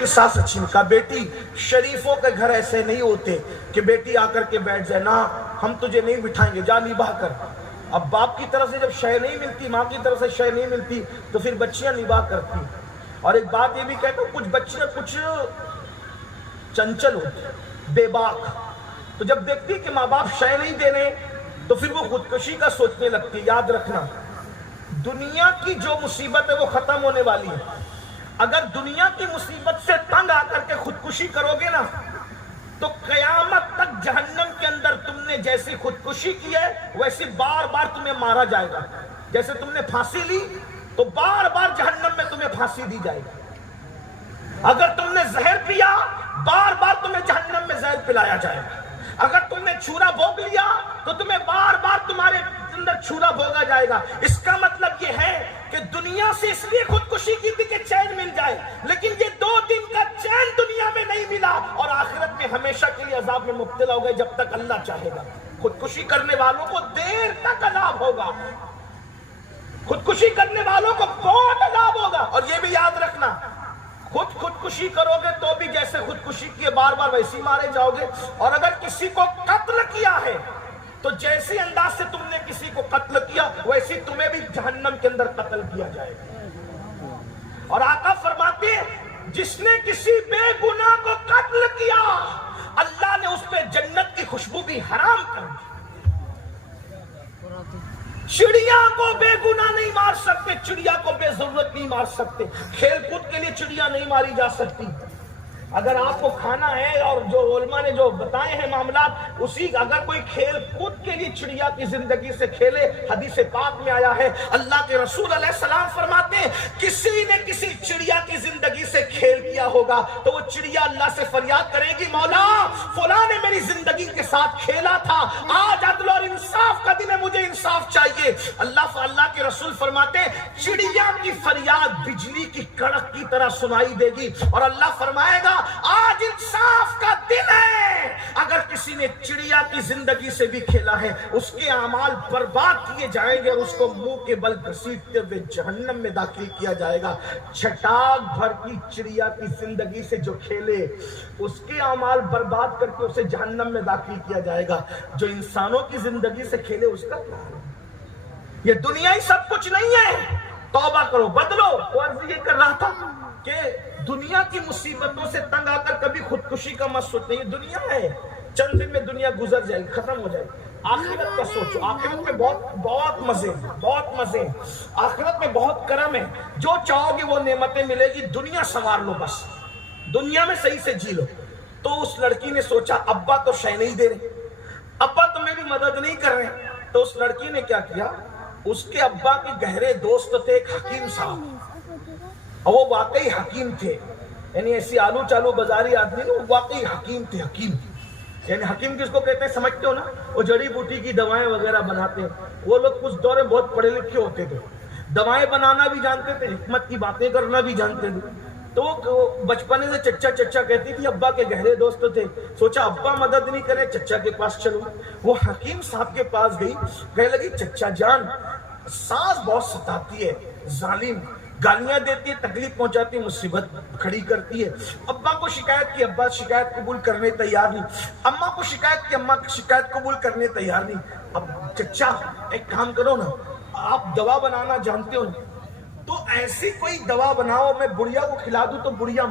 सास अच्छी कहा, बेटी शरीफों के घर ऐसे नहीं होते कि बेटी आकर के बैठ जाए, ना हम तुझे नहीं बिठाएंगे, जा निभाह कर। अब बाप की तरफ से जब शय नहीं मिलती, माँ की तरफ से शय नहीं मिलती, तो फिर बच्चियां निभाह करती। और एक बात ये भी कहता हूँ, कुछ बच्चियां कुछ चंचल होती, बेबाक, तो जब देखती कि माँ बाप शय नहीं दे रहे तो फिर वो खुदकुशी का सोचने लगती। याद रखना, दुनिया की जो मुसीबत है वो खत्म होने वाली है। अगर दुनिया की मुसीबत से तंग आकर के खुदकुशी करोगे ना, तो कयामत तक जहन्नम के अंदर तुमने जैसी खुदकुशी की है वैसे बार बार तुम्हें मारा जाएगा। जैसे तुमने फांसी ली तो बार बार जहन्नम में तुम्हें फांसी दी जाएगी। अगर तुमने जहर पिया, बार बार तुम्हें जहन्नम में जहर पिलाया जाएगा। अगर तुमने छुरा भोग लिया तो तुम्हें बार बार तुम्हारे अंदर छुरा भोगा जाएगा। इसका मतलब यह है कि दुनिया से इसलिए खुदकुशी की थी कि चैन मिल जाए, लेकिन ये 2 दिन का चैन दुनिया में नहीं मिला और आखिरत में हमेशा के लिए अजाब में मुब्तला हो गए जब तक अल्लाह चाहेगा। खुदकुशी करने वालों को देर तक अजाब होगा, खुदकुशी करने वालों को बहुत अजाब होगा। और ये भी याद रखना, खुदकुशी करोगे तो भी जैसे खुदकुशी किए बार बार वैसी मारे जाओगे। और अगर किसी को कत्ल किया है तो जैसे अंदाज से तुमने किसी को कत्ल किया वैसे तुम्हें भी जहन्नम के अंदर कत्ल किया जाएगा। और आका फरमाते हैं, जिसने किसी बेगुनाह को कत्ल किया अल्लाह ने उस पर जन्नत की खुशबू भी हराम कर दी। चिड़िया को बेगुनाह नहीं मार सकते, चिड़िया को बेजरूरत नहीं मार सकते, खेल कूद के लिए चिड़िया नहीं मारी जा सकती। अगर आपको खाना है और जो उलमा ने जो बताए हैं मामलात, उसी अगर कोई खेल कूद के लिए चिड़िया की जिंदगी से खेले, हदीस पाक में आया है, अल्लाह के रसूल अलैहिस्सलाम फरमाते हैं, किसी ने किसी चिड़िया की जिंदगी से खेल किया होगा तो वो चिड़िया अल्लाह से फरियाद करेगी, मौला फलां ने मेरी जिंदगी के साथ खेला था, आज अदल और इंसाफ का दिन है, मुझे इंसाफ चाहिए। अल्लाह के रसूल फरमाते हैं, चिड़िया की फरियाद बिजली की कड़क की तरह सुनाई देगी और अल्लाह फरमाएगा, आज इंसाफ का दिन है। अगर किसी ने चिड़िया की जिंदगी से भी खेला है उसके अमाल बर्बाद किए जाएंगे और उसको मुंह के बल घसीटते हुए जहन्नम में दाखिल किया जाएगा। छटाक भर की चिड़िया की जिंदगी से जो खेले उसके अमाल बर्बाद करके उसे जहन्नम में दाखिल किया जाएगा। जो इंसानों की जिंदगी से खेले उसका क्या है? ये दुनिया ही सब कुछ नहीं है। तौबा करो, बदलो। वो अर्ज ये कर रहा था कि दुनिया की मुसीबतों से तंग आकर कभी खुदकुशी का मत सोचना। ये दुनिया है, चंद दिन में दुनिया गुजर जाएगी, खत्म हो जाएगी। आखिरत का सोचो, आखिरत में बहुत मजे, आखिरत में बहुत करम है। जो चाहोगे वो नेमतें मिलेगी। दुनिया संवार लो, बस दुनिया में सही से जी लो। तो उस लड़की ने सोचा, अब्बा तो शय नहीं दे रहे, अब्बा तो मेरी मदद नहीं कर रहे, तो उस लड़की ने क्या किया, उसके अब्बा के गहरे दोस्त थे एक हकीम साहब, और वो वाकई हकीम थे। यानी ऐसी आलू चालू बाजारी आदमी नहीं, वो वाकई हकीम थे। हकीम यानी हकीम किसको कहते हैं समझते हो ना? वो जड़ी बूटी की दवाएं वगैरह बनाते हैं। वो लोग उस दौर में बहुत पढ़े लिखे होते थे, दवाएं बनाना भी जानते थे, हिकमत की बातें करना भी जानते थे। तो वो बचपन से चच्चा चच्चा कहती थी, अब्बा के गहरे दोस्त थे। सोचा अब्बा मदद नहीं करे, चच्चा के पास चलो। वो हकीम साहब के पास गई, कहने लगी, चच्चा जान, सास बहुत सताती है, जालिम, गालियां देती है, तकलीफ पहुंचाती है, मुसीबत खड़ी करती है। अब्बा को शिकायत की, अब्बा शिकायत कबूल करने तैयार नहीं। अम्मा को शिकायत की, अम्मा शिकायत कबूल करने तैयार नहीं। अब चच्चा एक काम करो ना, आप दवा बनाना जानते हो, तो ऐसी कोई दवा बनाओ, मैं बुढ़िया को खिला दूं तो बुढ़िया